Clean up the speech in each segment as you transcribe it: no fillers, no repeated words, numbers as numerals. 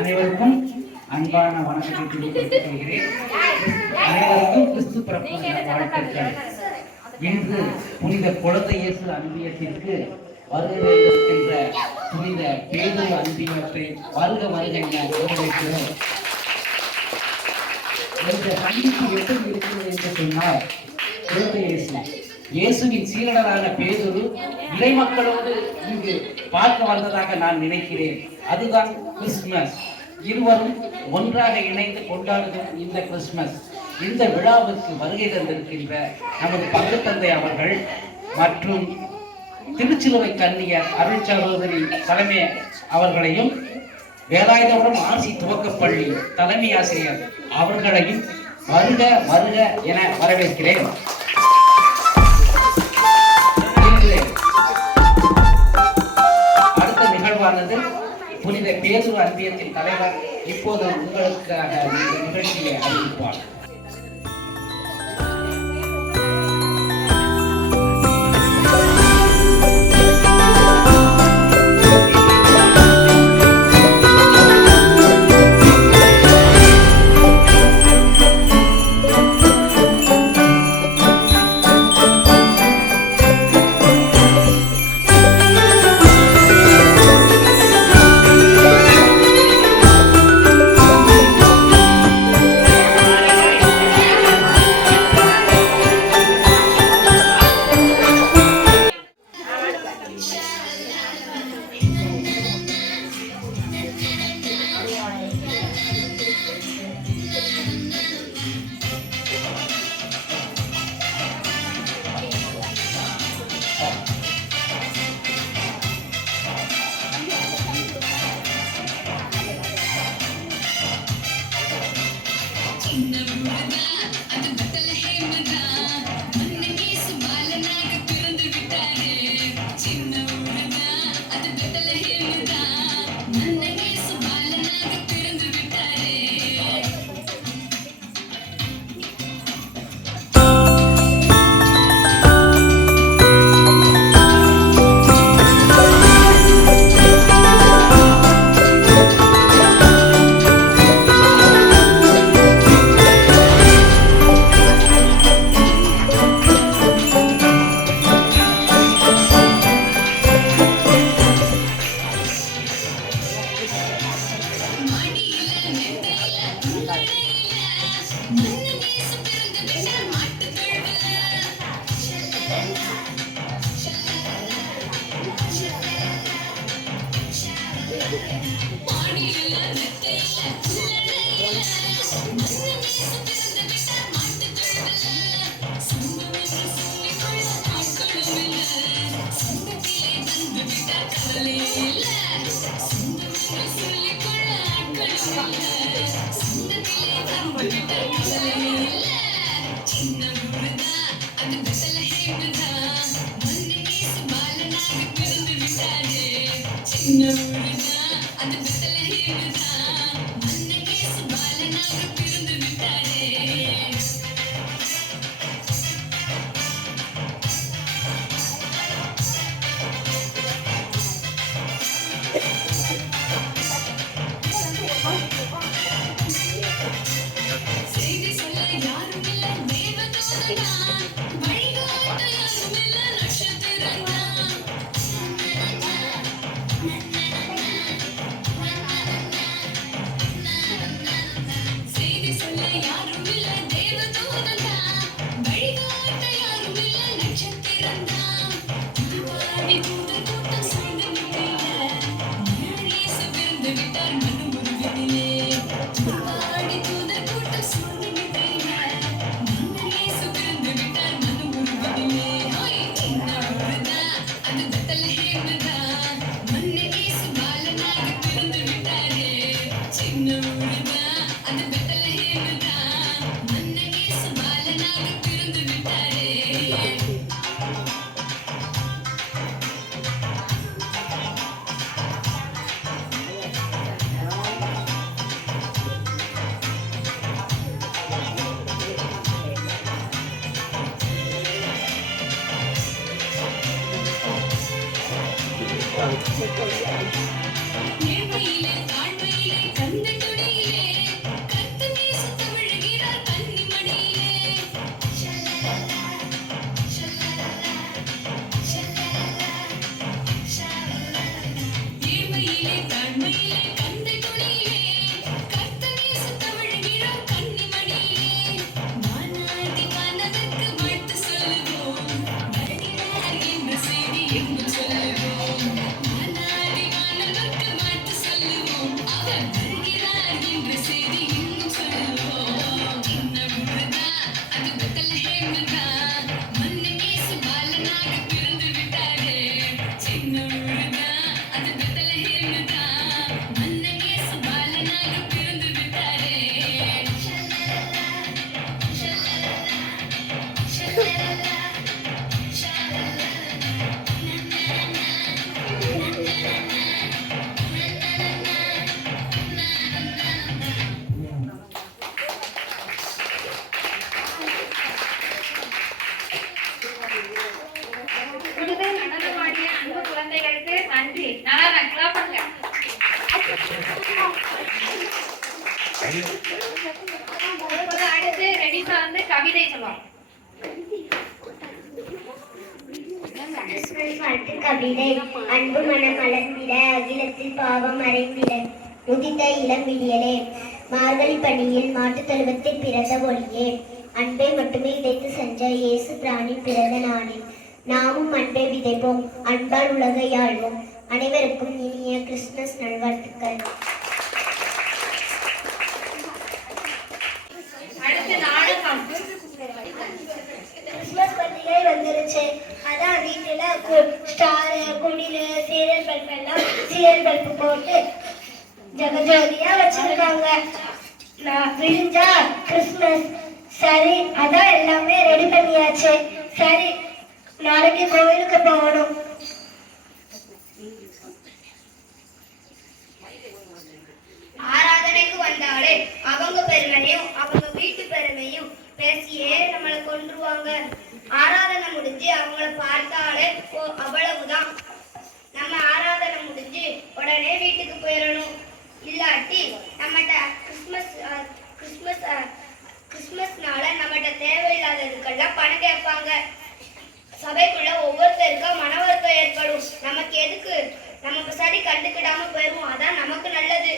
அனைவருக்கும் அன்பான வணக்கத்தை தெரிவித்துக் கொள்கிறேன். அனைவருக்கும் கிறிஸ்து பிறப்பு வாழ்த்துக்கள். இன்று புனித குழந்தை இயேசு அன்பியத்திற்கு வருகை இருக்கின்ற புனித பேதுரு அன்பியத்தை வருக வருக என வரவேற்கிறோம். இந்த சந்திப்பு எப்படி இருக்கிறது என்று சொன்னால், குழந்தை இயேசுவின் சீடரான பேதுரு இறை மக்களோடு இங்கு பார்க்க வந்ததாக நான் நினைக்கிறேன். அதுதான் கிறிஸ்துமஸ். இருவரும் ஒன்றாக இணைந்து கொண்டாடுகிற இந்த கிறிஸ்துமஸ், இந்த விழாவுக்கு வருகை தந்திருக்கின்ற நமது பங்கு தந்தை அவர்கள் மற்றும் திருச்சிலுவை கன்னியர் அருள் சகோதரி தலைமை அவர்களையும் வேலாயுதபுரம் ஆர்சி துவக்கப்பள்ளி தலைமை ஆசிரியர் அவர்களையும் வருக வருக என வரவேற்கிறேன். அடுத்த நிகழ்வானது புனித பேதுரு அன்பியத்தின் தலைவர் இப்போது உங்களுக்காக இந்த நிகழ்ச்சியை அறிவிப்பார். நேர்மையிலே தாழ்மையிலே அடுத்து ரெடிசா வந்து கவிதை சொல்லுவாங்க. கவிதை. அன்பு மனம் மலர்ந்திட, அகிலத்தில் பாவம் மறைந்திட, முதித்த இளம் விடியலே, மார்கழி பணியில் மாட்டுத் தொழுவத்தில் பிறந்த ஒளியே, அன்பை மட்டுமே விதைத்து சென்ற இயேசு பிராணி பிறந்த நாளில் நாமும் அன்பை விதைப்போம், அன்பால் உலகை ஆள்வோம். அனைவருக்கும் இனிய கிறிஸ்துமஸ் நல்வாழ்த்துக்கள். கிறிஸ்துமஸ் பண்டிகை வந்துருச்சு. அதான் வீட்டுல ஸ்டார், குடிலு, சீரியல் பல்ப் எல்லாம் சீரியல் பல்ப் போட்டு ஜகஜோதியா வச்சிருக்காங்க. விழிஞ்சா கிறிஸ்துமஸ். சரி, அதான் எல்லாமே ரெடி பண்ணியாச்சு. சரி, நாளைக்கு கோயிலுக்கு போகணும். ஆராதனைக்கு வந்தாலே அவங்க பெருமையும் அவங்க வீட்டு பெருமையும் பேசியே நம்மளை கொண்டுருவாங்க. ஆராதனை முடிஞ்சு அவங்கள பார்த்தாலே அவ்வளவுதான். நம்ம ஆராதனை முடிஞ்சு உடனே வீட்டுக்கு போயிடணும். இல்லாட்டி நம்மகிட்ட கிறிஸ்துமஸ்னால நம்மகிட்ட தேவையில்லாததுக்கெல்லாம் பணம் கேட்பாங்க. சபைக்குள்ள ஒவ்வொருத்தருக்கும் மன வருத்தம் ஏற்படும். நமக்கு எதுக்கு? நம்ம சரி கண்டுக்கிடாம போயிடுவோம். அதான் நமக்கு நல்லது.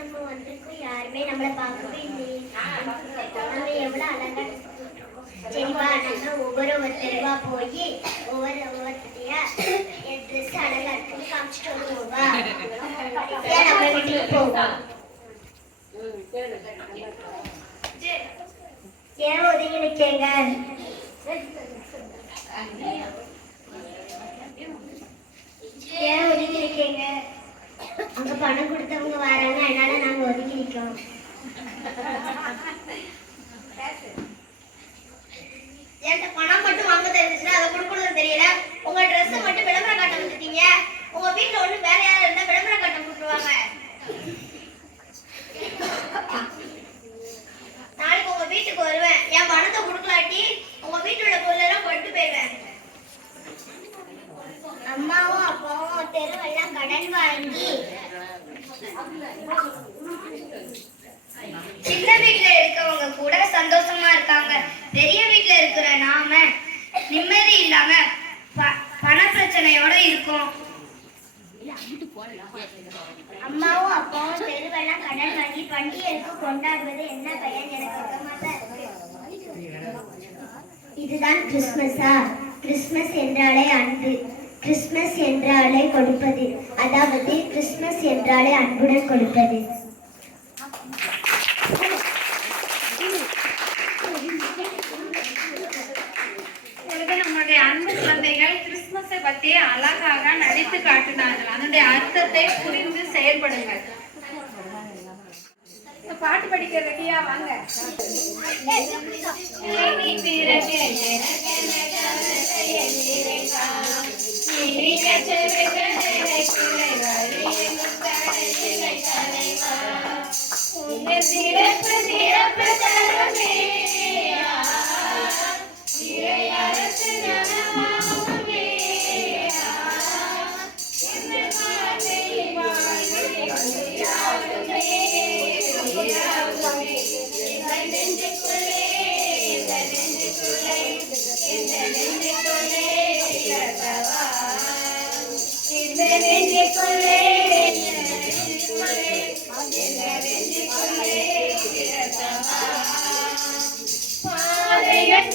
நம்ம வந்திருக்கோம், யாருமே நம்மளை பார்க்கவே இல்லையே. நம்ம எவ்வளவு அழகா. சரிவா, நம்ம ஒவ்வொருத்தருவா போய் ஒவ்வொருத்தையா என் ட்ரெஸ் அழகா இருக்குன்னு காமிச்சிட்டு வருவோவா? நம்ம வீட்டுக்கு போவோம். ஏன் ஒதுங்கி நிக்கீங்க? ஏன் ஒதுங்கி இருக்கீங்க? அங்க பணம் கொடுத்தவங்க வராங்க, அதனால நாங்க ஒதுங்கி நிக்கோம். என்கிட்ட பணம் மட்டும் வாங்க தெரிஞ்சுச்சுன்னா அதை கொடுக்கறது தெரியல. உங்க ட்ரெஸ் மட்டும் விளம்பர காட்டம் வச்சுட்டீங்க. உங்க வீட்டுல ஒண்ணு வேற யாரும் இருந்தா விளம்பர காட்டம் கொடுத்துருவாங்க. நாளைக்கு உங்க வீட்டுக்கு வருவேன். என் பணத்தை கொடுக்கலாட்டி உங்க வீட்டுல பொருள் எல்லாம் கொண்டு போயிடுவேன். அம்மாவும் அப்பாவும் தெருவெல்லாம் கடன் வாங்கி சின்ன வீட்டுல இருக்கவங்க கூட சந்தோஷமா இருக்காங்க. பெரிய வீட்டுல இருக்கிற நாம நிம்மதி இல்லாம பண பிரச்சனையோட இருக்கும். அம்மாவும் அப்பாவும் தெருவெல்லாம் கடன் வாங்கி பண்டிகைக்கு கொண்டாடுவது என்ன பயன்? எனக்கு அர்த்தமாதான் இருக்கு. இதுதான் கிறிஸ்துமஸா? கிறிஸ்துமஸ் என்றாலே அன்பு, கிறிஸ்துமஸ் என்றாலே கொடுப்பது. அதாவது கிறிஸ்துமஸ் என்றாலே அன்புடன் கொடுப்பது. நம்முடைய அன்பு குழந்தைகள் கிறிஸ்துமஸை பத்தி அழகாக நடித்து காட்டினார்கள். அதனுடைய அர்த்தத்தை புரிந்து செயல்படுங்கள். பாட்டு படிக்க ரெடியா? வாங்க. பாதைகள்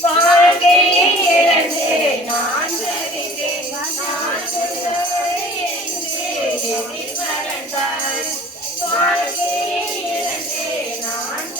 வாழ்க்கையை இழந்து நான் வருகிறேன் வாழ்க்கையை இழந்து நான்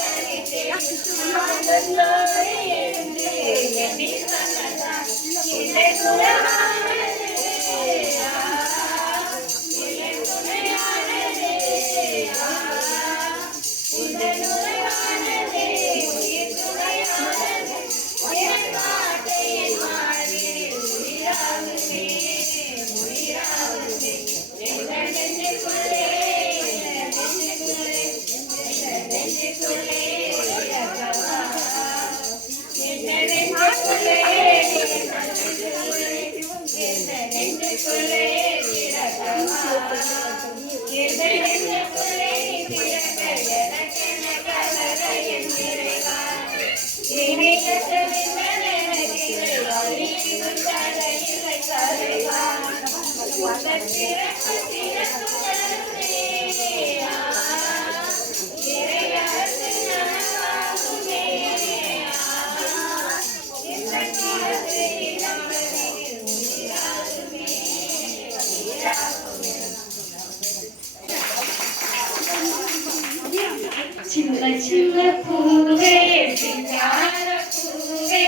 சின்ன சின்ன பூவே சிங்கார பூவே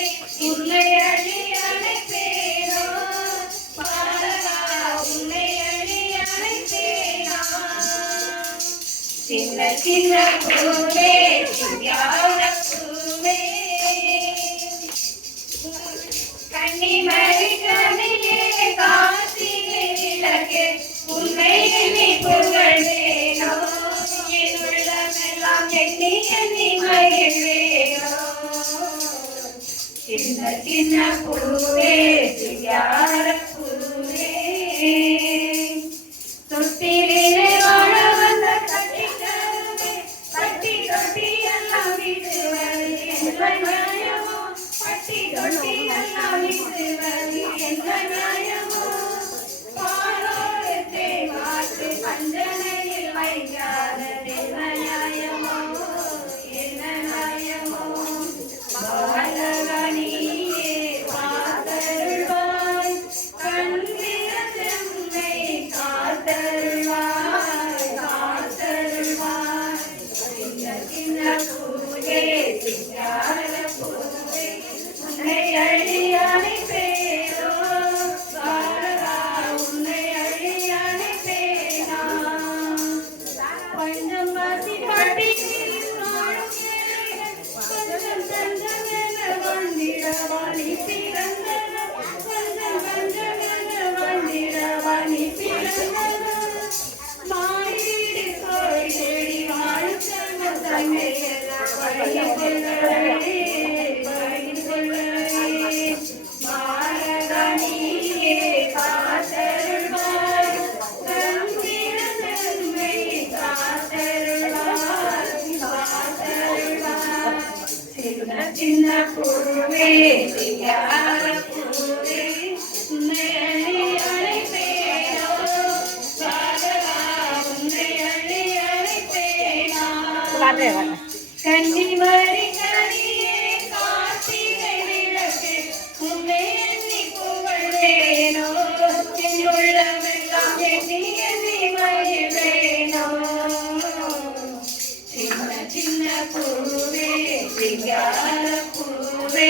உன்னை அழி அழைப்பேனோ பாடலா உன்னை அழி அழைப்பேனா சின்ன சின்ன பூவே சிங்கார பூவே கன்னிமரி கனியே கார்த்திகை விளக்கே உன்னை எண்ணி புகழ்வேனோ எண்ணி எண்ணி மகிழ்வேனோ சின்ன சின்ன பூவே சிங்கார பூவே தொட்டிலே வாழ வந்த கட்டிக்கருவே கட்டி தொட்டி எல்லாம் விடுவது என்ற நியாயமோ பட்டி தொட்டி எல்லாம் விடுவது என்ற நியாயமோ பாலோடு தேவாட்டு பஞ்சனையில் வைக்காத நியாயமோ என்ன நியாயமோ பாலகனியே காத்தருள்வாய் கண்ணிய செம்மை காத்தருள்வாய் காத்தருள்வாய் சின்ன சின்ன பூவே சிங்கார பூவே உன்னை அழி அழைப்பேனோ பாலகா உன்னை அழி அழைப்பேனா பஞ்சம் வாசி பாட்டி கொஞ்சம் தஞ்சம் என வந்திடவாணி பிறந்தன கொஞ்சம் தஞ்சம் என வந்திடவாணி பிறந்தன மாயீடு கோழி தேடி வாழும் தங்க தங்கையெல்லாம் வழி கொள்ளவே வழி கொள்ளவே பாரதனியே காத்தருள்வாய் கம்பிர தன்மை காத்தருள்வாய் காத்தருள்வாய் சின்ன சின்ன பூவே சிங்கார பூவே உன்னை அழி அழைப்பேனோ பாடலா உன்னை அழி அழைப்பேனா கன்னிமரி கனியே கார்த்திகை விளக்கே உன்னை எண்ணி புகழ்வேனோ என் உள்ளமெல்லாம் எண்ணி எண்ணி மகிழ்வேனோ சின்ன சின்ன பூவே சிங்கார பூவே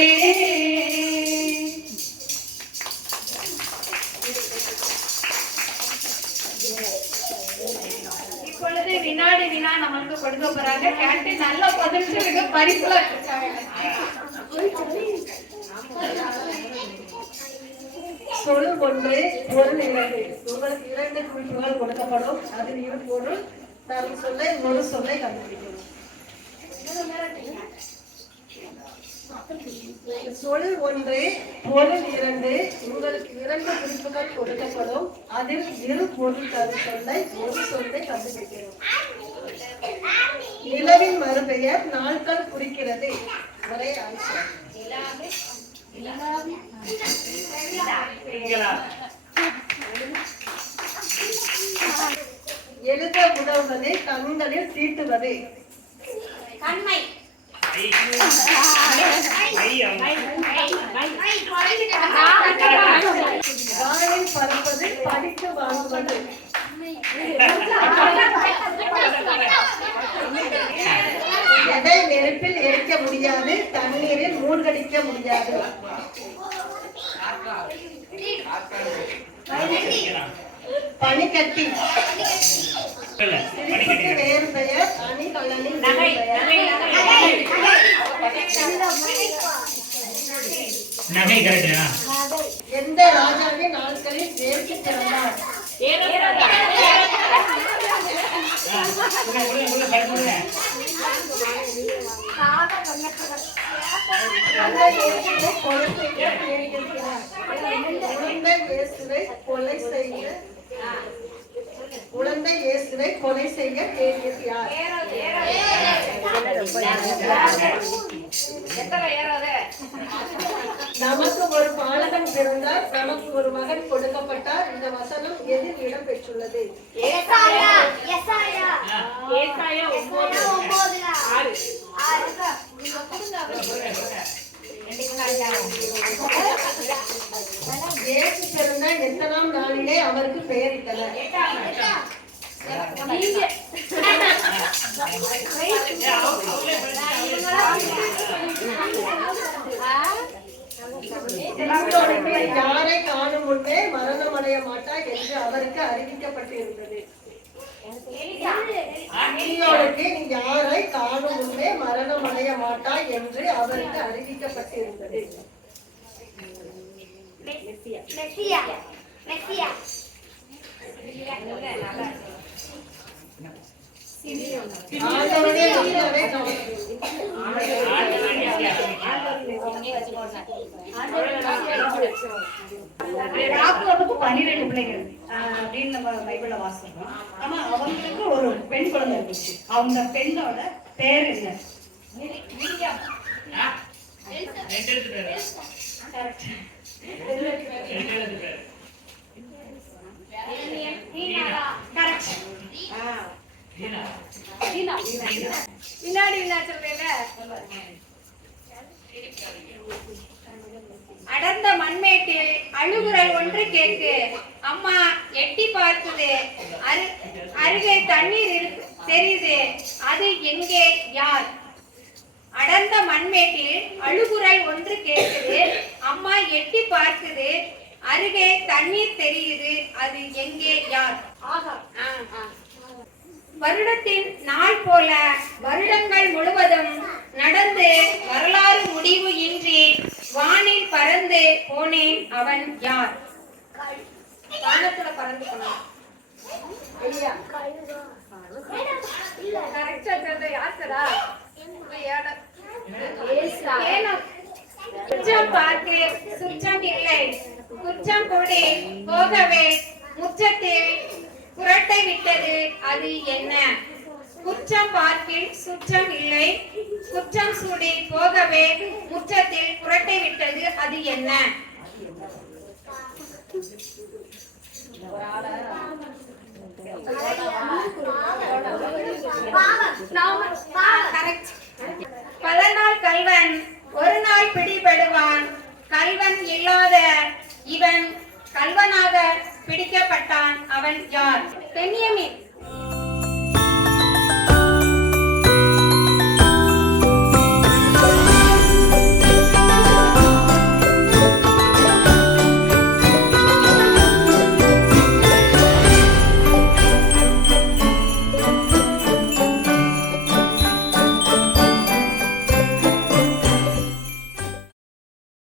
இப்பொழுது வினாடி வினா நம்மளுக்கு கொடுக்க போறாங்க. கேட்டு நல்லா பதில் சொல்லுங்க. பரிசுல சொல் ஒன்று பொருள் இரண்டு. உங்களுக்கு 2 குறிப்புகள் கொடுக்கப்படும். அதில் இரு பொருள் தரும் சொல்லை ஒரு சொல்லை கண்டுபிடிக்கணும். சொல் ஒன்று பொருள் இரண்டு. உங்களுக்கு 2 குறிப்புகள் கொடுக்கப்படும். அதில் இரு பொருள் தரும் சொல்லை ஒரு சொல்லை கண்டுபிடிக்கணும். நிலவின் மறுபெயர் நாட்கள் குறிக்கிறது. ஒரே ஆன்சர். எழுத உதவுவது கண்களில் தீட்டுவது. கண்மை. வானில் பறப்பது படித்து வாங்குவது. எதை நெருப்பில் எரிக்க முடியாது, தண்ணீரில் மூழ்கடிக்க முடியாது. பனிக்கட்டி. சிரிப்புக்கு வேறு பெயர் அணி கல்லனின் நகை. கரெக்டா? எந்த ராஜாவின் நாட்களில் நேர்த்தி பிறந்தார்? குழந்தை இயேசுவை கொலை செய்ய தேடியது யார்? நமக்கு ஒரு பாலகன் பிறந்தார், நமக்கு ஒரு மகன் கொடுக்கப்பட்டார். இந்த வசனம் எதில் இடம் பெற்றுள்ளது? இயேசு பிறந்த எத்தனாம் நாளிலே அவருக்கு பெயரிட்டனர்? யாரை காணும் முன்னே மரணம் அடைய மாட்டார் என்று அவருக்கு அறிவிக்கப்பட்டிருந்தது. யாரை காணும் முன்னே மரணம் அடைய மாட்டாய் என்று அவருக்கு அறிவிக்கப்பட்டிருந்தது. யாக்கோபுக்கு 12 பிள்ளைகள் அப்படின்னு நம்ம பைபிள்ல வாசிக்கிறோம். ஆனா அவங்களுக்கு ஒரு பெண் குழந்தை இருந்துச்சு. அவங்க பெண்ணோட பேர் என்ன? வினாடி வினா சொல்றேன். அடர்ந்த மண்மேட்டில் அழுகுரல் ஒன்று கேட்கு. அம்மா எட்டி பார்க்குது. அருகே தண்ணீர் தெரியுது. அது எங்கே? யார்? அடர்ந்த மண்மேட்டில் அழுகுரல் ஒன்று கேட்குது. அம்மா எட்டி பார்க்குது. அருகே தண்ணீர் தெரியுது. அது எங்கே? யார்? வருடத்தின் நாள் போல வருடங்கள் முழுவதும் நடந்து வரலாறு முடிவு இன்றி வானில் பறந்து போனேன். அவன் யார்? வானத்துல பறந்து போனான். குற்றம் பார்த்து சுற்றம் இல்லை. குற்றம் கூடி போகவே முற்றத்தில் புரட்டை விட்டது. அது என்ன? குற்றம் பார்க்கில் சுற்றம் இல்லை. குற்றம் சூடி போகவே முற்றத்தில் புரட்டை விட்டது. அது என்ன? பல நாள் கல்வன் ஒரு நாள் பிடிபடுவான். கல்வன் இல்லாத இவன் கல்வனாக பிடிக்கப்பட்டான். அவன் யார்? பென்யமீன்.